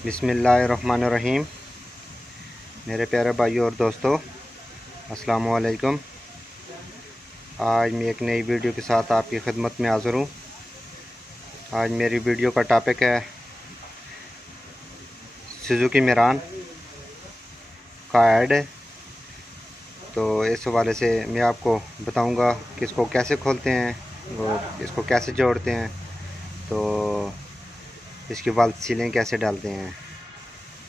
बिस्मिल्लाहिर्रहमानिर्रहीम। मेरे प्यारे भाइयों और दोस्तों, अस्सलाम वालेकुम। आज मैं एक नई वीडियो के साथ आपकी खिदमत में हाज़िर हूँ। आज मेरी वीडियो का टॉपिक है सुजुकी मिरान का ऐड। तो इस हवाले से मैं आपको बताऊंगा कि इसको कैसे खोलते हैं और इसको कैसे जोड़ते हैं, तो इसकी वाल्व सीलें कैसे डालते हैं।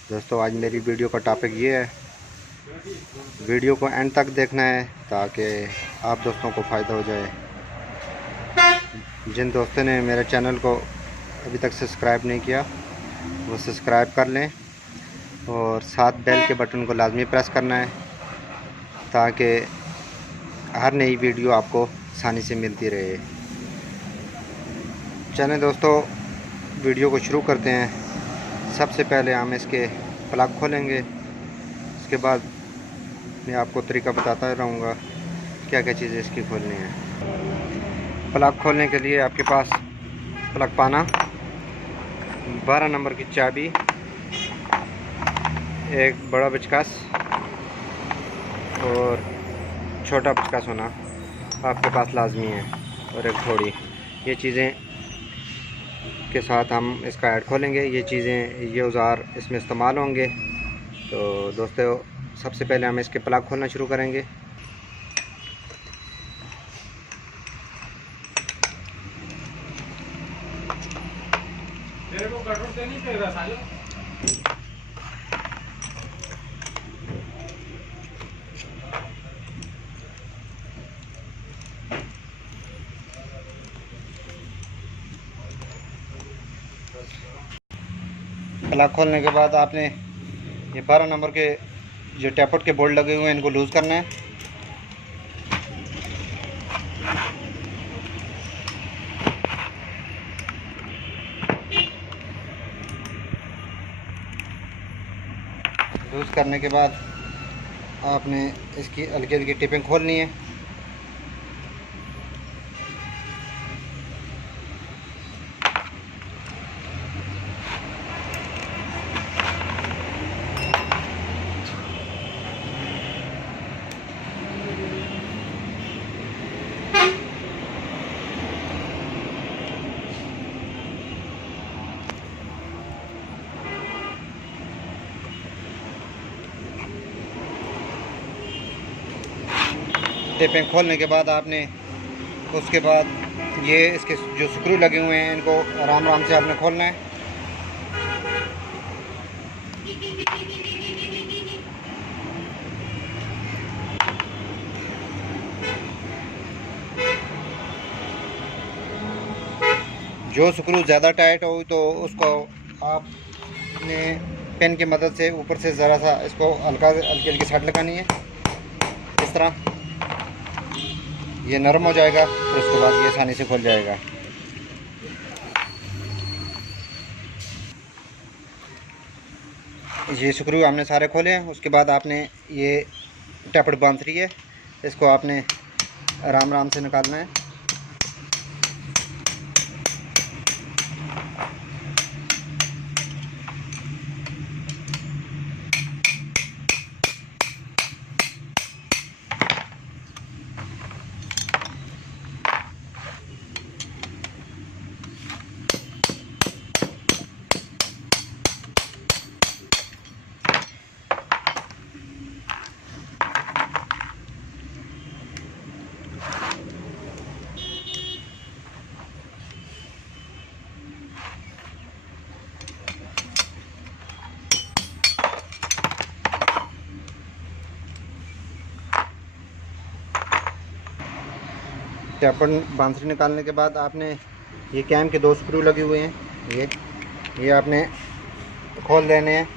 दोस्तों, आज मेरी वीडियो का टॉपिक ये है। वीडियो को एंड तक देखना है ताकि आप दोस्तों को फ़ायदा हो जाए। जिन दोस्तों ने मेरे चैनल को अभी तक सब्सक्राइब नहीं किया वो सब्सक्राइब कर लें और साथ बेल के बटन को लाजमी प्रेस करना है ताकि हर नई वीडियो आपको आसानी से मिलती रहे। चलें दोस्तों, वीडियो को शुरू करते हैं। सबसे पहले हम इसके प्लग खोलेंगे, उसके बाद मैं आपको तरीका बताता रहूँगा क्या क्या चीज़ें इसकी खोलनी है। प्लग खोलने के लिए आपके पास प्लग पाना, 12 नंबर की चाबी, एक बड़ा बचकास और छोटा बचकास होना आपके पास लाजमी है, और एक थोड़ी। ये चीज़ें के साथ हम इसका ऐड खोलेंगे। ये चीज़ें, ये औज़ार इसमें इस्तेमाल होंगे। तो दोस्तों, सबसे पहले हम इसके प्लग खोलना शुरू करेंगे। प्लग खोलने के बाद आपने ये 12 नंबर के जो टैपट के बोल्ट लगे हुए हैं इनको लूज़ करना है। लूज़ करने के बाद आपने इसकी हल्की हल्की टिपिंग खोलनी है। टेपें खोलने के बाद आपने उसके बाद ये इसके जो स्क्रू लगे हुए हैं इनको आराम आराम से आपने खोलना है। जो स्क्रू ज़्यादा टाइट हो तो उसको आपने पेन की मदद से ऊपर से ज़रा सा इसको हल्की हल्की साइड लगानी है। इस तरह ये नरम हो जाएगा, फिर उसके बाद ये आसानी से खुल जाएगा। ये स्क्रू हमने सारे खोले हैं। उसके बाद आपने ये टैपट बांसुरी है, इसको आपने आराम आराम से निकालना है। टैपट बांसुरी निकालने के बाद आपने ये कैम के 2 स्क्रू लगे हुए हैं, ये आपने खोल देने हैं।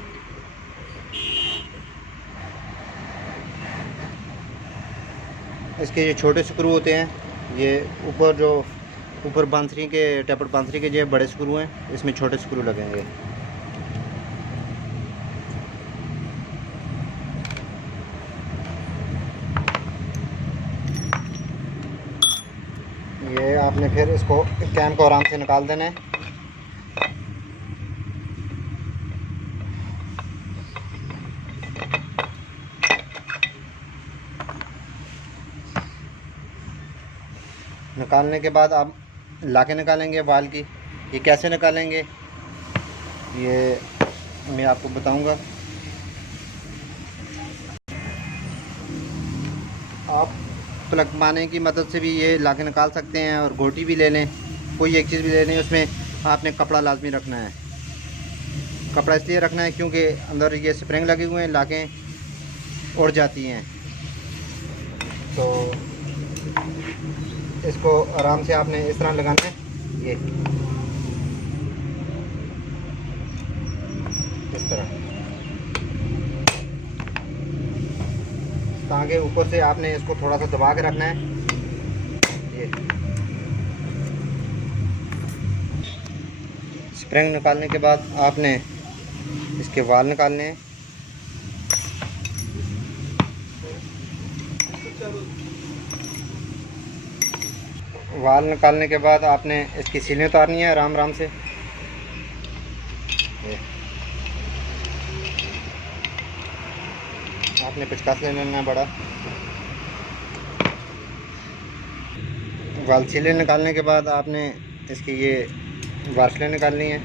इसके ये छोटे स्क्रू होते हैं, ये ऊपर बांसुरी के टैपट बांसुरी के जो बड़े स्क्रू हैं, इसमें छोटे स्क्रू लगेंगे। ये आपने फिर इसको कैम को आराम से निकाल देना है। निकालने के बाद आप लाके निकालेंगे वाल की। ये कैसे निकालेंगे ये मैं आपको बताऊंगा। आप प्लग मारने की मदद से भी ये लाके निकाल सकते हैं, और गोटी भी ले लें, कोई एक चीज़ भी ले लें। उसमें आपने कपड़ा लाजमी रखना है। कपड़ा इसलिए रखना है क्योंकि अंदर ये स्प्रिंग लगे हुए हैं, लाकें उड़ जाती हैं। तो इसको आराम से आपने इस तरह लगाना है, ये इस तरह, ताकि ऊपर से आपने इसको थोड़ा सा दबा के रखना है। ये स्प्रिंग निकालने के बाद आपने इसके वाल निकालने हैं। वाल निकालने के बाद आपने इसकी सीलें उतारनी है आराम आराम से। आपने पिचकास ले लेना है बड़ा। वाल सीलें निकालने के बाद आपने इसकी ये वार्सलें निकालनी है।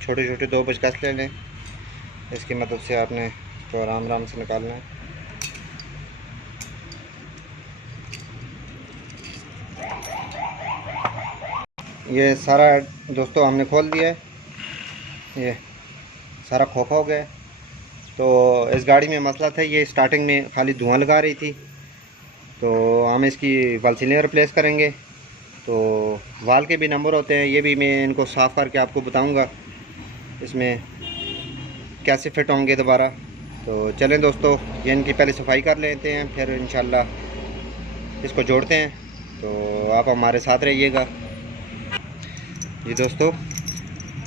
छोटे छोटे 2 पिचकास ले लें, इसकी मदद से आपने इसको आराम आराम से निकालना है। ये सारा दोस्तों हमने खोल दिया है, ये सारा खोखा हो गया है। तो इस गाड़ी में मसला था, ये स्टार्टिंग में खाली धुआं लगा रही थी, तो हम इसकी वाल सीलें रिप्लेस करेंगे। तो वाल के भी नंबर होते हैं, ये भी मैं इनको साफ़ करके आपको बताऊंगा इसमें कैसे फिट होंगे दोबारा। तो चलें दोस्तों, ये इनकी पहले सफाई कर लेते हैं, फिर इंशाल्लाह इसको जोड़ते हैं। तो आप हमारे साथ रहिएगा। ये दोस्तों,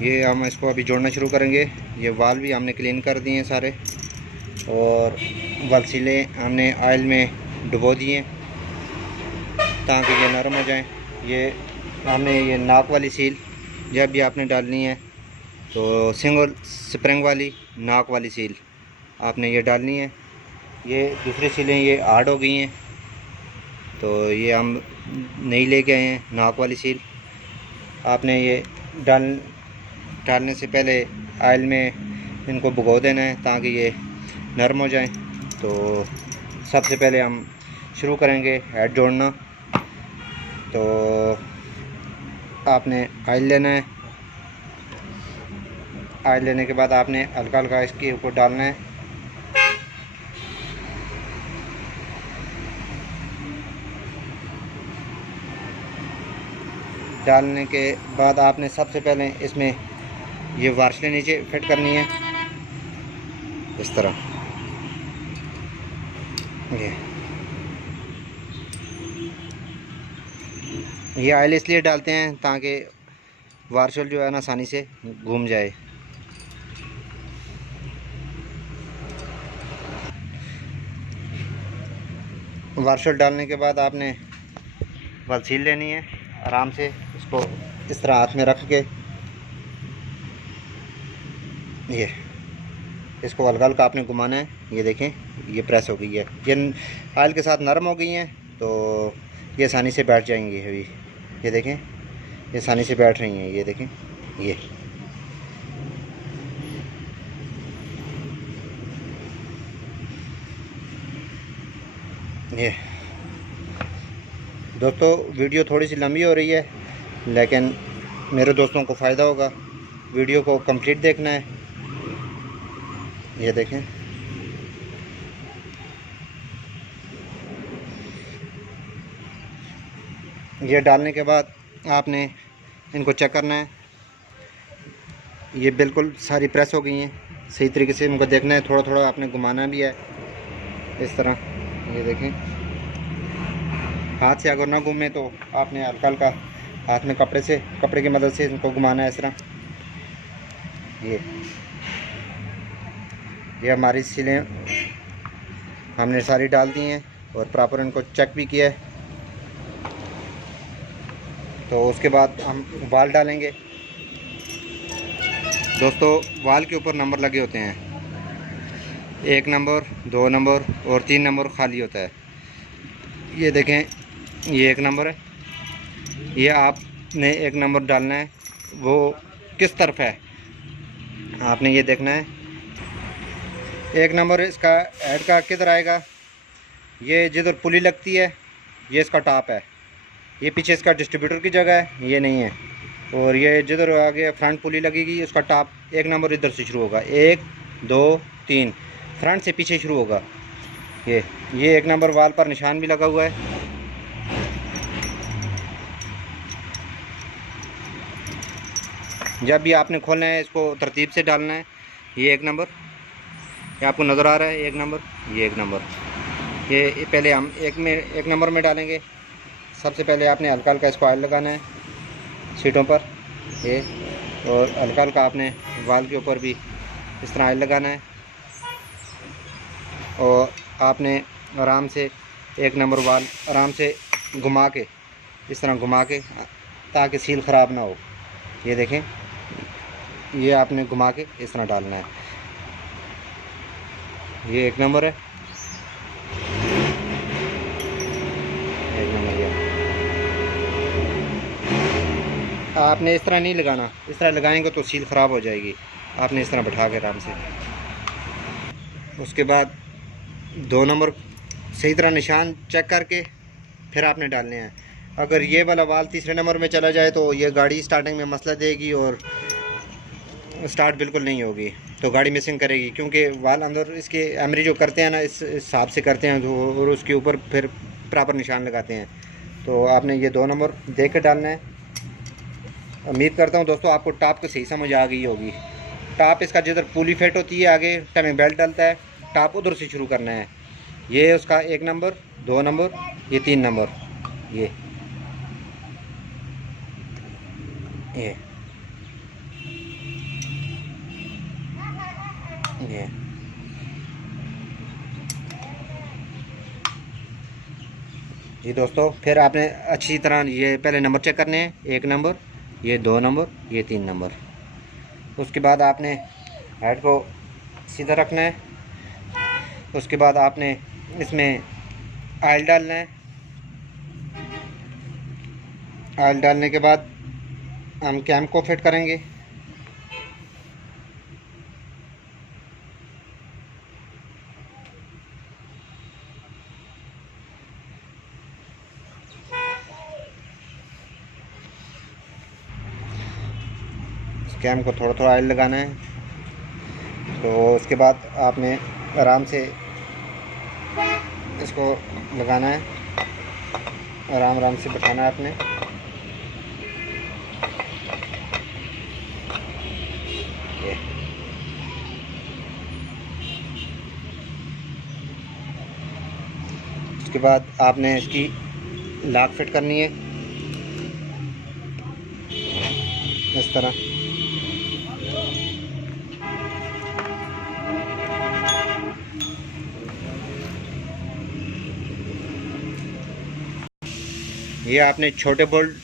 ये हम इसको अभी जोड़ना शुरू करेंगे। ये वाल भी हमने क्लीन कर दिए हैं सारे, और वाल सीलें हमने ऑयल में डुबो दिए ताकि ये नरम हो जाएं। ये हमने ये नाक वाली सील जब भी आपने डालनी है तो सिंगल स्प्रिंग वाली नाक वाली सील आपने ये डालनी है। ये दूसरी सीलें ये हार्ड हो गई हैं, तो ये हम नई लेके आए हैं नाक वाली सील। आपने ये डालने से पहले ऑयल में इनको भिगो देना है ताकि ये नरम हो जाएं। तो सबसे पहले हम शुरू करेंगे हेड जोड़ना। तो आपने ऑयल लेना है, ऑयल लेने के बाद आपने हल्का हल्का इसके ऊपर डालना है। डालने के बाद आपने सबसे पहले इसमें ये वार्सलें नीचे फिट करनी है इस तरह। ये ऑयल इसलिए डालते हैं ताकि वार्सल जो है ना आसानी से घूम जाए। वार्सल डालने के बाद आपने वाल सील लेनी है आराम से। इसको इस तरह हाथ में रख के ये इसको हल्का हल्का आपने घुमाना है। ये देखें, ये प्रेस हो गई है, ये ऑयल के साथ नरम हो गई हैं, तो ये आसानी से बैठ जाएंगी। अभी ये देखें, ये आसानी से बैठ रही हैं। ये देखें, ये दोस्तों वीडियो थोड़ी सी लंबी हो रही है, लेकिन मेरे दोस्तों को फ़ायदा होगा। वीडियो को कंप्लीट देखना है। ये देखें, ये डालने के बाद आपने इनको चेक करना है। ये बिल्कुल सारी प्रेस हो गई हैं सही तरीके से। इनको देखना है, थोड़ा थोड़ा आपने घुमाना भी है इस तरह। ये देखें, हाथ से अगर ना घूमे तो आपने हल्का हल्का हाथ में कपड़े की मदद से इनको घुमाना है इस तरह। ये हमारी सीलें हमने सारी डाल दी हैं और प्रॉपर इनको चेक भी किया है। तो उसके बाद हम वाल डालेंगे। दोस्तों वाल के ऊपर नंबर लगे होते हैं, 1 नंबर, 2 नंबर और 3 नंबर खाली होता है। ये देखें, ये 1 नंबर है। ये आपने 1 नंबर डालना है, वो किस तरफ है आपने ये देखना है। 1 नंबर इसका हेड का किधर आएगा, ये जिधर पुली लगती है ये इसका टॉप है। ये पीछे इसका डिस्ट्रीब्यूटर की जगह है, ये नहीं है। और ये जिधर आगे फ्रंट पुली लगेगी उसका टॉप 1 नंबर इधर से शुरू होगा, 1 2 3 फ्रंट से पीछे शुरू होगा। ये 1 नंबर वाल पर निशान भी लगा हुआ है। जब भी आपने खोलना है इसको तरतीब से डालना है। ये 1 नंबर, ये आपको नज़र आ रहा है 1 नंबर, ये 1 नंबर। ये पहले हम 1 नंबर में डालेंगे। सबसे पहले आपने हल्का हल्का इसको ऑयल लगाना है सीटों पर, ये, और हल्का हल्का आपने वाल के ऊपर भी इस तरह ऑयल लगाना है। और आपने आराम से 1 नंबर वाल आराम से घुमा के, इस तरह घुमा के, ताकि सील ख़राब ना हो। ये देखें, ये आपने घुमा के इस तरह डालना है। ये 1 नंबर है, 1 नंबर। ये आपने इस तरह नहीं लगाना, इस तरह लगाएंगे तो सील ख़राब हो जाएगी। आपने इस तरह बैठा के आराम से, उसके बाद 2 नंबर सही तरह निशान चेक करके फिर आपने डालने हैं। अगर ये वाला वाल तीसरे नंबर में चला जाए तो ये गाड़ी स्टार्टिंग में मसला देगी और स्टार्ट बिल्कुल नहीं होगी, तो गाड़ी मिसिंग करेगी। क्योंकि वाल अंदर इसके एमरी जो करते हैं ना, इस हिसाब से करते हैं और उसके ऊपर फिर प्रॉपर निशान लगाते हैं। तो आपने ये 2 नंबर देख कर डालना है। उम्मीद करता हूँ दोस्तों आपको टॉप को सही समझ आ गई होगी। टॉप इसका जिधर पुली फिट होती है, आगे टाइमिंग बेल्ट डलता है, टॉप उधर से शुरू करना है। ये उसका 1 नंबर, 2 नंबर, ये 3 नंबर। ये जी दोस्तों, फिर आपने अच्छी तरह ये पहले नंबर चेक करने हैं, 1 नंबर, ये 2 नंबर, ये 3 नंबर। उसके बाद आपने हेड को सीधा रखना है। उसके बाद आपने इसमें ऑयल डालना है। ऑयल डालने के बाद हम कैम को फिट करेंगे। कैम को थोड़ा थोड़ा ऑयल लगाना है। तो उसके बाद आपने आराम से इसको लगाना है, आराम आराम से बैठाना है आपने। उसके बाद आपने इसकी लॉक फिट करनी है इस तरह। ये आपने छोटे बोल्ट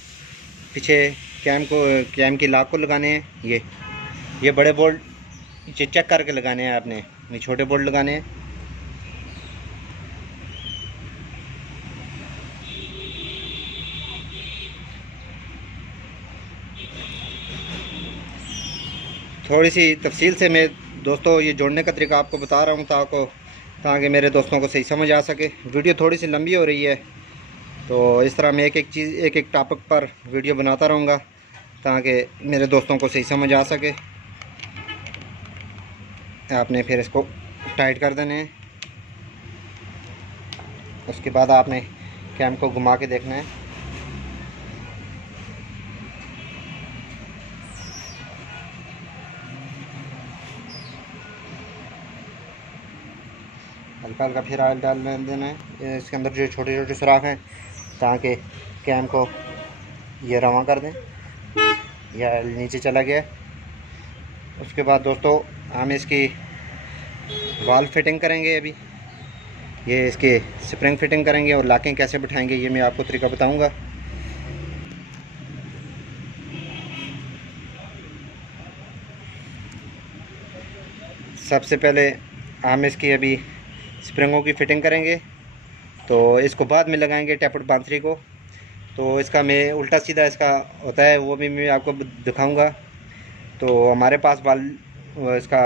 पीछे कैम की लॉक को लगाने हैं। ये बड़े बोल्ट चेक करके लगाने हैं आपने, ये छोटे बोल्ट लगाने हैं। थोड़ी सी तफसील से मैं दोस्तों ये जोड़ने का तरीका आपको बता रहा हूँ ताकि मेरे दोस्तों को सही समझ आ सके। वीडियो थोड़ी सी लंबी हो रही है, तो इस तरह मैं एक एक टॉपिक पर वीडियो बनाता रहूँगा ताकि मेरे दोस्तों को सही समझ आ सके। आपने फिर इसको टाइट कर देने हैं। उसके बाद आपने कैम को घुमा के देखना है। हल्का हल्का फिर ऑयल डाल देना है इसके अंदर जो छोटे छोटे सुराख हैं, ताकि कैम को ये रवां कर दें। यह नीचे चला गया। उसके बाद दोस्तों हम इसकी वाल फिटिंग करेंगे। अभी ये इसके स्प्रिंग फिटिंग करेंगे और लाकें कैसे बिठाएंगे ये मैं आपको तरीका बताऊंगा। सबसे पहले हम इसकी अभी स्प्रिंगों की फ़िटिंग करेंगे, तो इसको बाद में लगाएंगे टैपट बांसुरी को। तो इसका मैं उल्टा सीधा इसका होता है वो भी मैं आपको दिखाऊंगा। तो हमारे पास इसका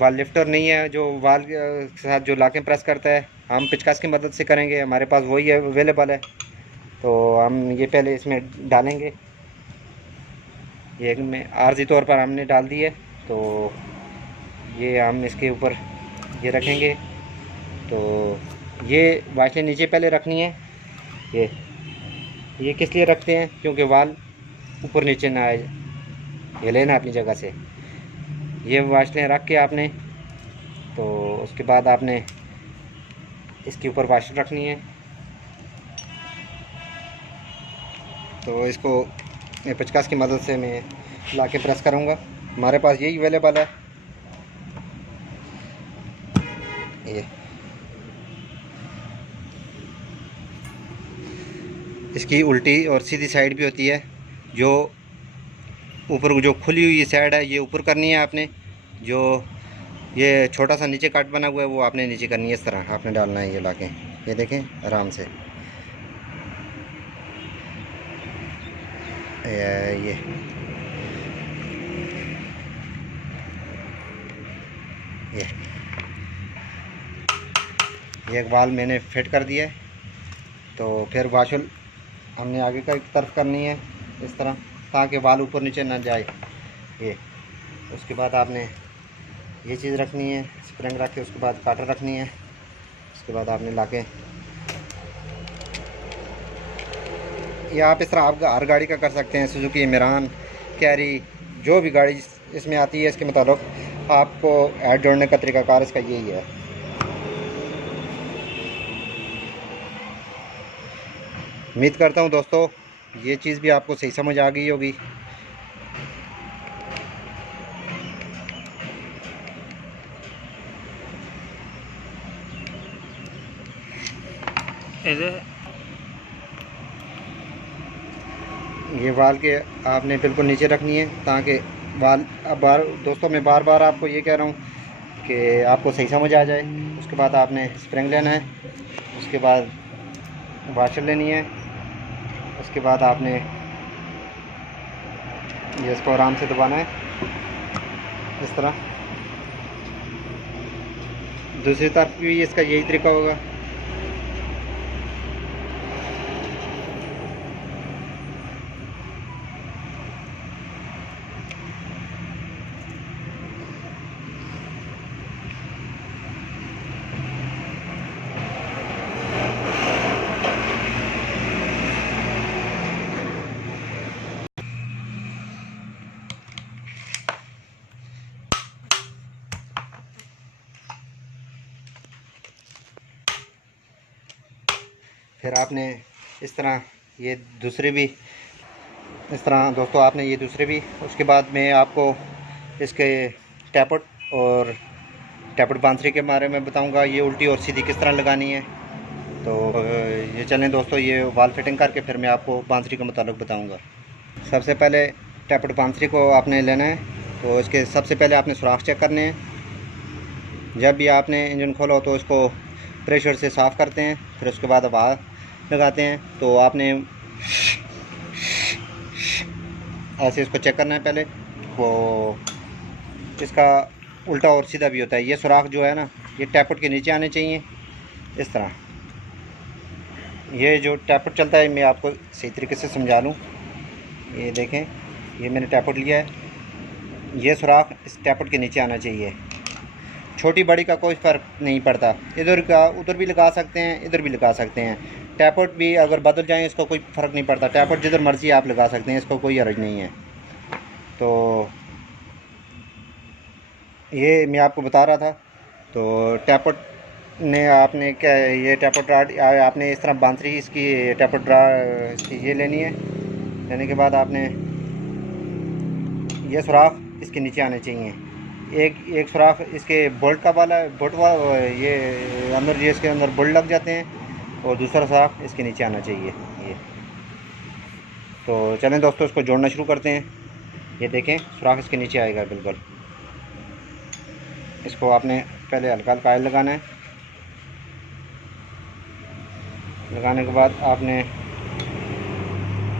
वाल लिफ्टर नहीं है जो वाल के साथ जो लाके प्रेस करता है, हम पिचकास की मदद से करेंगे, हमारे पास वही अवेलेबल है। तो हम ये पहले इसमें डालेंगे, ये में आर्जी तौर पर हमने डाल दी है। तो ये हम इसके ऊपर ये रखेंगे। तो ये वाशें नीचे पहले रखनी है। ये किस लिए रखते हैं, क्योंकि वाल ऊपर नीचे ना आए, ये लेना अपनी जगह से। ये वाशलें रख के आपने, तो उसके बाद आपने इसके ऊपर वाशर रखनी है। तो इसको पिचकास की मदद से मैं ला के प्रेस करूँगा, हमारे पास यही अवेलेबल है। ये इसकी उल्टी और सीधी साइड भी होती है, जो ऊपर जो खुली हुई साइड है ये ऊपर करनी है आपने, जो ये छोटा सा नीचे काट बना हुआ है वो आपने नीचे करनी है। इस तरह आपने डालना है ये लाके, ये देखें आराम से। ये एक वाल मैंने फिट कर दिया है। तो फिर वाशल हमने आगे का एक तरफ करनी है इस तरह, ताकि वाल ऊपर नीचे ना जाए। ये उसके बाद आपने ये चीज़ रखनी है, स्प्रिंग रख के उसके बाद काटर रखनी है। उसके बाद आपने लाके ये आप इस तरह आप हर गाड़ी का कर सकते हैं, सुजुकी, मिरान, कैरी, जो भी गाड़ी इसमें आती है इसके मुताबिक आपको ऐड जोड़ने का तरीक़ाकार इसका यही है। उम्मीद करता हूँ दोस्तों ये चीज़ भी आपको सही समझ आ गई होगी। ये वाल के आपने बिल्कुल नीचे रखनी है, ताकि वाल अब दोस्तों मैं बार बार आपको ये कह रहा हूँ कि आपको सही समझ आ जाए। उसके बाद आपने स्प्रिंग लेना है, उसके बाद वाशर लेनी है, उसके बाद आपने ये इसको आराम से दबाना है इस तरह। दूसरी तरफ भी इसका यही तरीका होगा। फिर आपने इस तरह ये दूसरे भी इस तरह दोस्तों आपने ये दूसरे भी। उसके बाद मैं आपको इसके टैपट और टैपट बांसुरी के बारे में बताऊंगा, ये उल्टी और सीधी किस तरह लगानी है। तो ये चलें दोस्तों, ये वाल फिटिंग करके फिर मैं आपको बांसुरी के मुताबिक बताऊंगा। सबसे पहले टैपट बांसुरी को आपने लेना है। तो इसके सबसे पहले आपने सुराख चेक करने हैं। जब भी आपने इंजन खोलो तो इसको प्रेशर से साफ़ करते हैं, फिर उसके बाद हवा लगाते हैं। तो आपने ऐसे इसको चेक करना है पहले। वो इसका उल्टा और सीधा भी होता है। ये सुराख जो है ना, ये टैपट के नीचे आने चाहिए इस तरह। ये जो टैपट चलता है मैं आपको सही तरीके से समझा लूँ। ये देखें, ये मैंने टैपट लिया है, ये सुराख इस टैपट के नीचे आना चाहिए। छोटी बड़ी का कोई फ़र्क नहीं पड़ता, इधर का उधर भी लगा सकते हैं, इधर भी लगा सकते हैं। टैपट भी अगर बदल जाएँ इसको कोई फ़र्क नहीं पड़ता, टैपट जिधर मर्ज़ी आप लगा सकते हैं, इसको कोई हर्ज नहीं है। तो ये मैं आपको बता रहा था। तो टैपट ने आपने क्या, ये टैपट राड आपने इस तरह बांसुरी इसकी टैपट इसकी ये लेनी है। लेने के बाद आपने ये सुराख इसके नीचे आने चाहिए। एक सुराख इसके बोल्ट का वाला ये अंदर, ये इसके अंदर बोल्ट लग जाते हैं, और दूसरा सुराख इसके नीचे आना चाहिए ये। तो चलें दोस्तों इसको जोड़ना शुरू करते हैं। ये देखें सुराख इसके नीचे आएगा बिल्कुल। इसको आपने पहले हल्का हल्का ऑयल लगाना है। लगाने के बाद आपने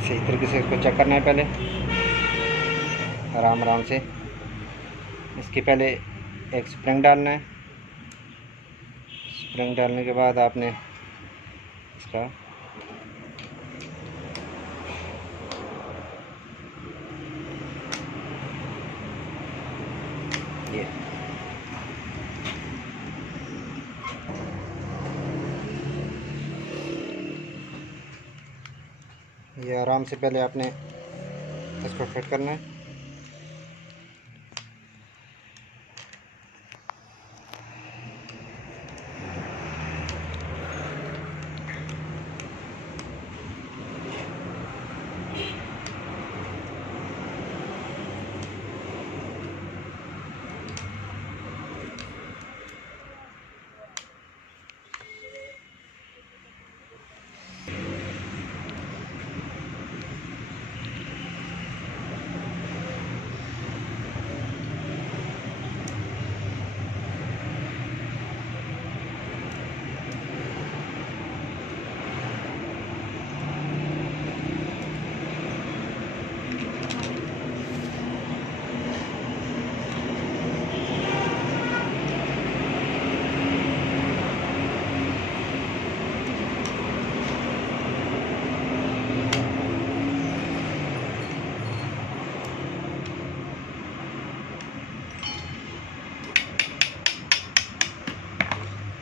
सही तरीके से इसको चेक करना है, पहले आराम आराम से। इसके पहले एक स्प्रिंग डालना है। स्प्रिंग डालने के बाद आपने इसका ये आराम से पहले आपने इसको फिट करना है।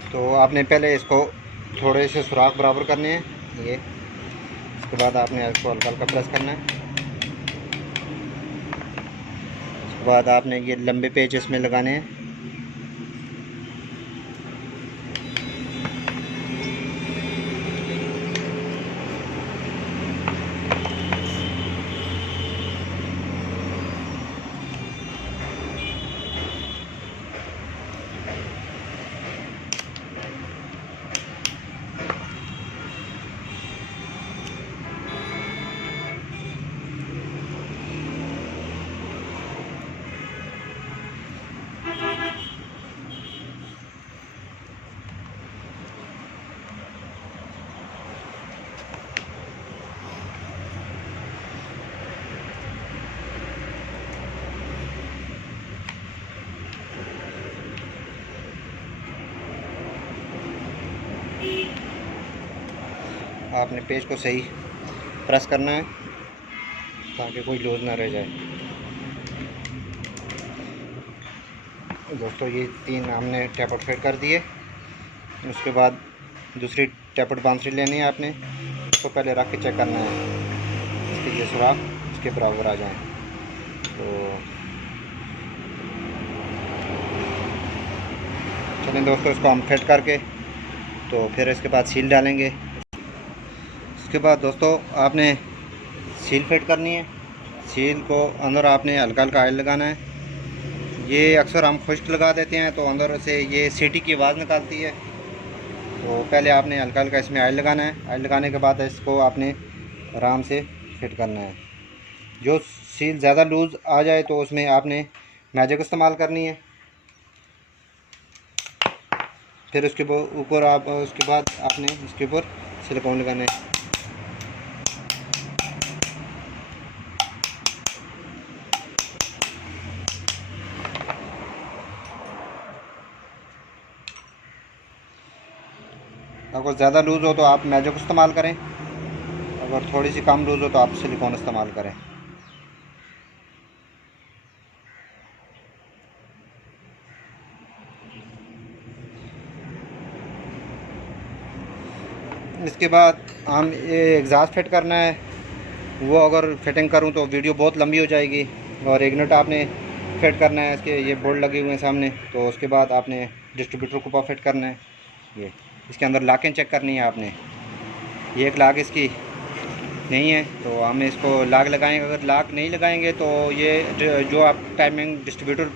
तो आपने पहले इसको थोड़े से सुराख बराबर करने हैं ये। उसके बाद आपने इसको हल्का हल्का प्रेस करना है। उसके बाद आपने ये लंबे पेच इसमें लगाने हैं। आपने पेज को सही प्रेस करना है ताकि कोई लूज ना रह जाए। दोस्तों ये 3 हमने टैपट फिट कर दिए। उसके बाद दूसरी टैपट बांसुरी लेनी है आपने। उसको पहले रख के चेक करना है इसके ये सुराख इसके बराबर आ जाए। तो चलें दोस्तों, इसको हम फिट करके तो फिर इसके बाद सील डालेंगे। उसके बाद दोस्तों आपने सील फिट करनी है। सील को अंदर आपने हल्का हल्का ऑयल लगाना है। ये अक्सर हम खुश्क लगा देते हैं तो अंदर से ये सीटी की आवाज़ निकालती है। तो पहले आपने हल्का हल्का इसमें ऑयल लगाना है। ऑयल लगाने के बाद इसको आपने आराम से फिट करना है। जो सील ज़्यादा लूज़ आ जाए तो उसमें आपने मैजिक इस्तेमाल करनी है। फिर उसके ऊपर आप उसके बाद आपने इसके ऊपर सिलिकॉन लगाना है। अगर ज़्यादा लूज़ हो तो आप मैजिक इस्तेमाल करें, अगर थोड़ी सी कम लूज़ हो तो आप सिलिकॉन इस्तेमाल करें। इसके बाद हम ये एग्ज़ास्ट फिट करना है। वो अगर फिटिंग करूं तो वीडियो बहुत लंबी हो जाएगी। और एक मिनट आपने फिट करना है। इसके ये बोर्ड लगे हुए हैं सामने। तो उसके बाद आपने डिस्ट्रीब्यूटर को फिट करना है। ये इसके अंदर लाकें चेक करनी है आपने। ये एक लाक इसकी नहीं है तो हम इसको लाक लगाएंगे। अगर लाक नहीं लगाएंगे तो ये जो आप टाइमिंग डिस्ट्रीब्यूटर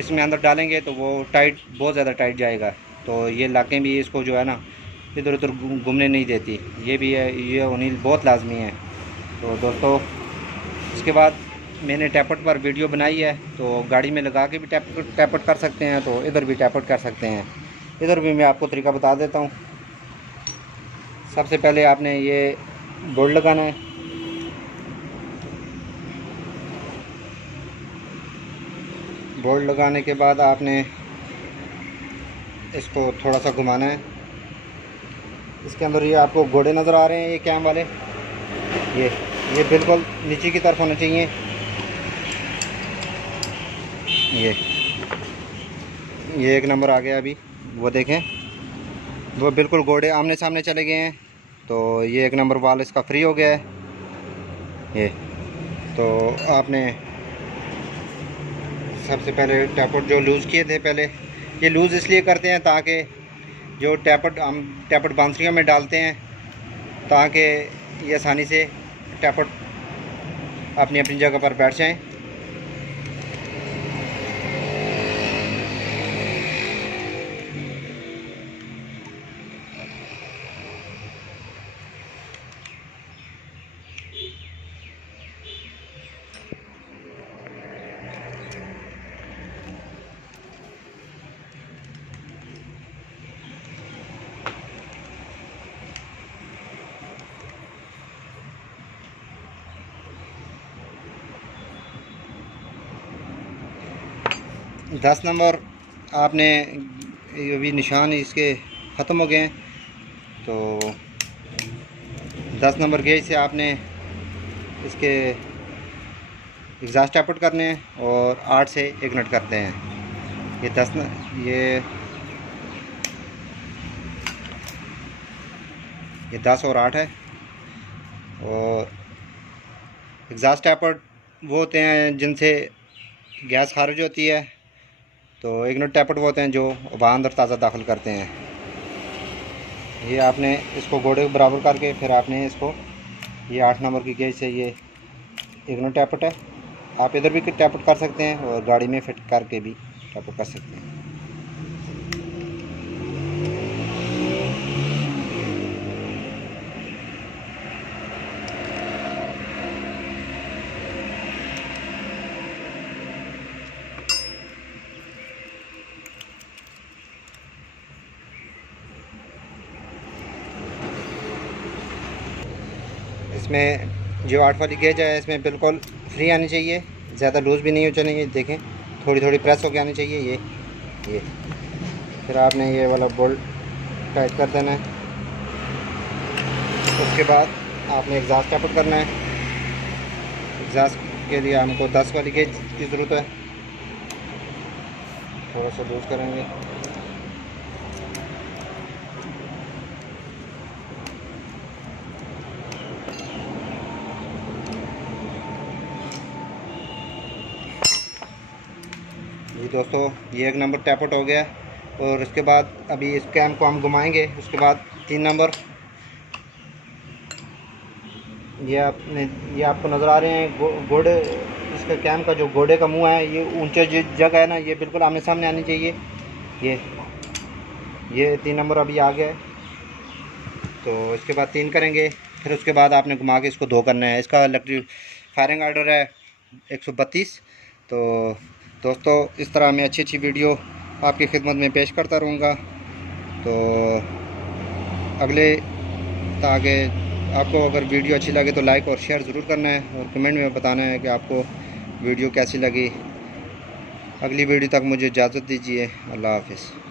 इसमें अंदर डालेंगे तो वो टाइट बहुत ज़्यादा टाइट जाएगा। तो ये लाकें भी इसको जो है ना इधर उधर घूमने नहीं देती। ये भी है, ये होनी बहुत लाजमी है। तो दोस्तों इसके बाद मैंने टैपट पर वीडियो बनाई है, तो गाड़ी में लगा के भी टैपट कर सकते हैं, तो इधर भी टैपट कर सकते हैं। इधर भी मैं आपको तरीका बता देता हूँ। सबसे पहले आपने ये बोल्ट लगाना है। बोल्ट लगाने के बाद आपने इसको थोड़ा सा घुमाना है। इसके अंदर ये आपको घोड़े नज़र आ रहे हैं, ये कैम वाले, ये बिल्कुल नीचे की तरफ होना चाहिए। ये एक नंबर आ गया अभी, वो देखें, वो बिल्कुल घोड़े आमने सामने चले गए हैं। तो ये एक नंबर वाल इसका फ्री हो गया है। ये तो आपने सबसे पहले टैपट जो लूज़ किए थे, पहले ये लूज़ इसलिए करते हैं ताकि जो हम टैपट बांसुरियों में डालते हैं, ताकि ये आसानी से टैपट अपनी अपनी जगह पर बैठ जाएं। दस नंबर आपने, ये भी निशान इसके ख़त्म हो गए हैं, तो 10 नंबर गेज से आपने इसके एग्जॉस्ट टैपट करने हैं और 8 से 1 नट करते हैं। ये 10 और 8 है। और एग्जॉस्ट टैपट वो होते हैं जिनसे गैस खारिज होती है, तो 1 नट टैपट वो होते हैं जो हवा अंदर ताज़ा दाखिल करते हैं। ये आपने इसको घोड़े के बराबर करके फिर आपने इसको, ये 8 नंबर की गेज से ये 1 नट टैपट है। आप इधर भी टैपट कर सकते हैं और गाड़ी में फिट करके भी टैपट कर सकते हैं। इसमें जो 8 वाली गेज है, इसमें बिल्कुल फ्री आनी चाहिए, ज़्यादा लूज़ भी नहीं हो चाहिए। देखें, थोड़ी थोड़ी प्रेस होकर आनी चाहिए। ये फिर आपने ये वाला बोल्ट टाइट कर देना है। उसके बाद आपने एग्जॉस्ट टैपट करना है। एग्जॉस्ट के लिए हमको 10 वाली गेज की ज़रूरत है। थोड़ा सा लूज़ करेंगे। जी दोस्तों, ये 1 नंबर टैपट हो गया। और उसके बाद अभी इस कैम को हम घुमाएंगे। उसके बाद 3 नंबर, ये आपको नज़र आ रहे हैं घोड़े, इसका कैम का जो घोड़े का मुंह है, ये ऊंचा जो जगह है ना, ये बिल्कुल आमने सामने आनी चाहिए। ये 3 नंबर अभी आ गया है। तो इसके बाद 3 करेंगे, फिर उसके बाद आपने घुमा के इसको 2 करना है। इसका इलेक्ट्रिक फायरिंग आर्डर है 132। तो दोस्तों, इस तरह मैं अच्छी वीडियो आपकी खिदमत में पेश करता रहूँगा। तो ताकि आपको अगर वीडियो अच्छी लगे तो लाइक और शेयर ज़रूर करना है और कमेंट में बताना है कि आपको वीडियो कैसी लगी। अगली वीडियो तक मुझे इजाज़त दीजिए। अल्लाह हाफ़िज़।